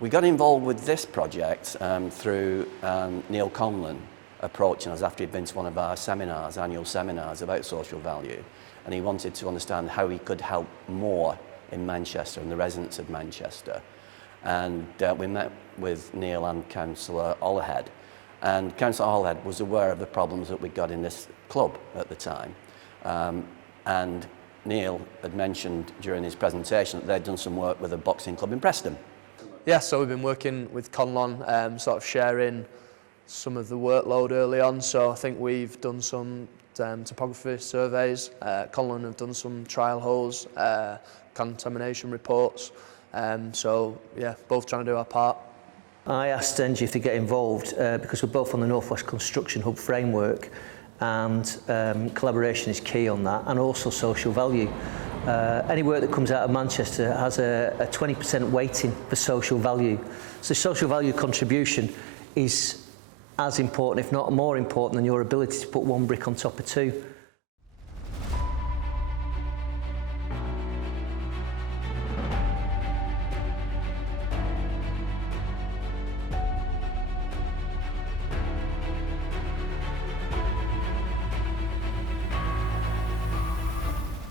We got involved with this project through Neil Conlin approaching us after he'd been to one of our seminars, annual seminars about social value, and he wanted to understand how he could help more in Manchester and the residents of Manchester. And we met with Neil and Councillor Ollerhead, and Councillor Ollerhead was aware of the problems that we got in this club at the time. And Neil had mentioned during his presentation that they'd done some work with a boxing club in Preston. Yeah, so we've been working with Conlon, sort of sharing some of the workload early on. So I think we've done some topography surveys. Conlon have done some trial holes, contamination reports. So yeah, both trying to do our part. I asked Engie if they get involved because we're both on the North West Construction Hub framework, and collaboration is key on that, and also social value. Any work that comes out of Manchester has a 20% weighting for social value. So social value contribution is as important, if not more important, than your ability to put one brick on top of two.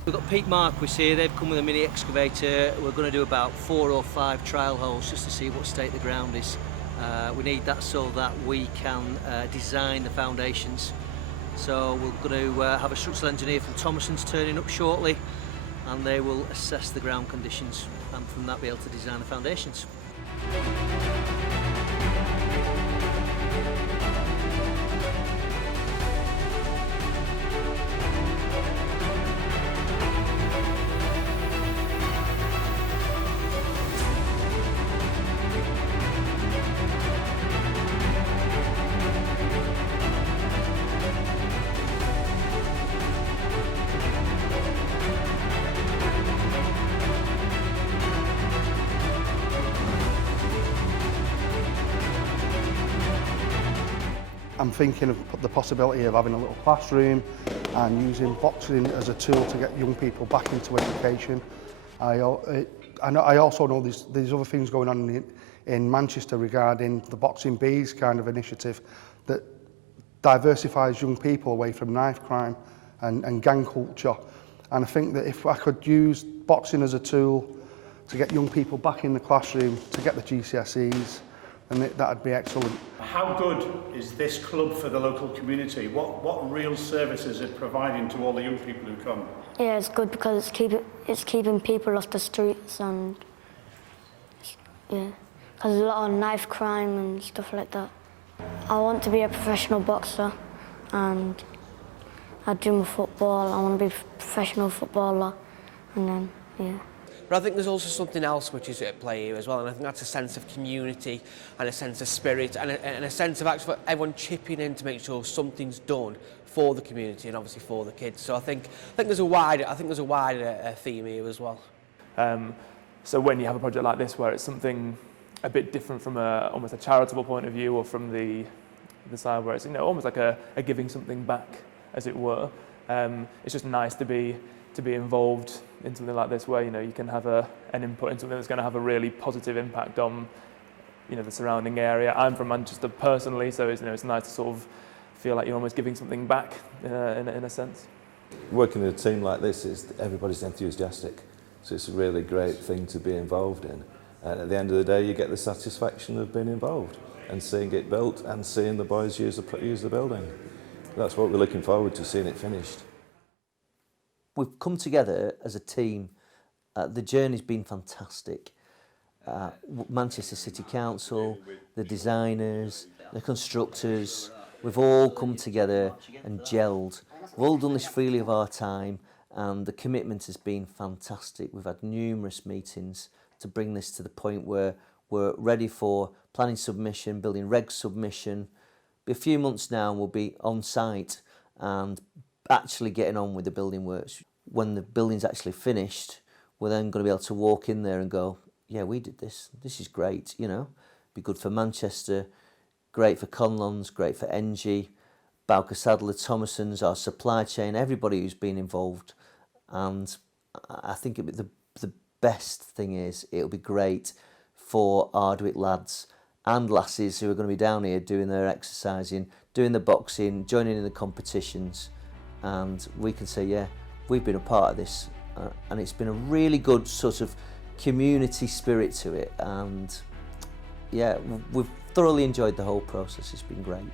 We've got Pete Marquis here. They've come with a mini excavator. We're going to do about 4 or 5 trial holes just to see what state the ground is. We need that so that we can design the foundations. So we're going to have a structural engineer from Thomasons turning up shortly, and they will assess the ground conditions and from that be able to design the foundations. I'm thinking of the possibility of having a little classroom and using boxing as a tool to get young people back into education. I also know there's other things going on in Manchester regarding the Boxing Bees kind of initiative that diversifies young people away from knife crime and gang culture. And I think that if I could use boxing as a tool to get young people back in the classroom to get the GCSEs, then that'd be excellent. How good is this club for the local community? What real service is it providing to all the young people who come? Yeah, it's good because it's keeping people off the streets, and yeah, because there's a lot of knife crime and stuff like that. I want to be a professional boxer, and I do my football. I want to be a professional footballer, and then yeah. But I think there's also something else which is at play here as well, and I think that's a sense of community and a sense of spirit and a sense of actually everyone chipping in to make sure something's done for the community and obviously for the kids. So I think there's a wider theme here as well. So when you have a project like this where it's something a bit different from almost a charitable point of view, or from the side where it's almost like a giving something back, as it were, it's just nice to be involved in something like this where you can have an input in something that's going to have a really positive impact on the surrounding area. I'm from Manchester personally, so it's nice to sort of feel like you're almost giving something back in a sense. Working in a team like this, everybody's enthusiastic, so it's a really great thing to be involved in. And at the end of the day, you get the satisfaction of being involved and seeing it built and seeing the boys use the building. That's what we're looking forward to, seeing it finished. We've come together as a team. The journey's been fantastic. Manchester City Council, the designers, the constructors, we've all come together and gelled. We've all done this freely of our time, and the commitment has been fantastic. We've had numerous meetings to bring this to the point where we're ready for planning submission, building regs submission. Be a few months now and we'll be on site and actually getting on with the building works. When the building's actually finished, we're then going to be able to walk in there and go, yeah, we did this. This is great, Be good for Manchester, great for Conlons, great for Engie, Bowker, Sadler, Thomasons, our supply chain, everybody who's been involved. And I think the best thing is it'll be great for Ardwick lads and lasses who are going to be down here doing their exercising, doing the boxing, joining in the competitions, and we can say, yeah, we've been a part of this, and it's been a really good sort of community spirit to it, and yeah, we've thoroughly enjoyed the whole process. It's been great.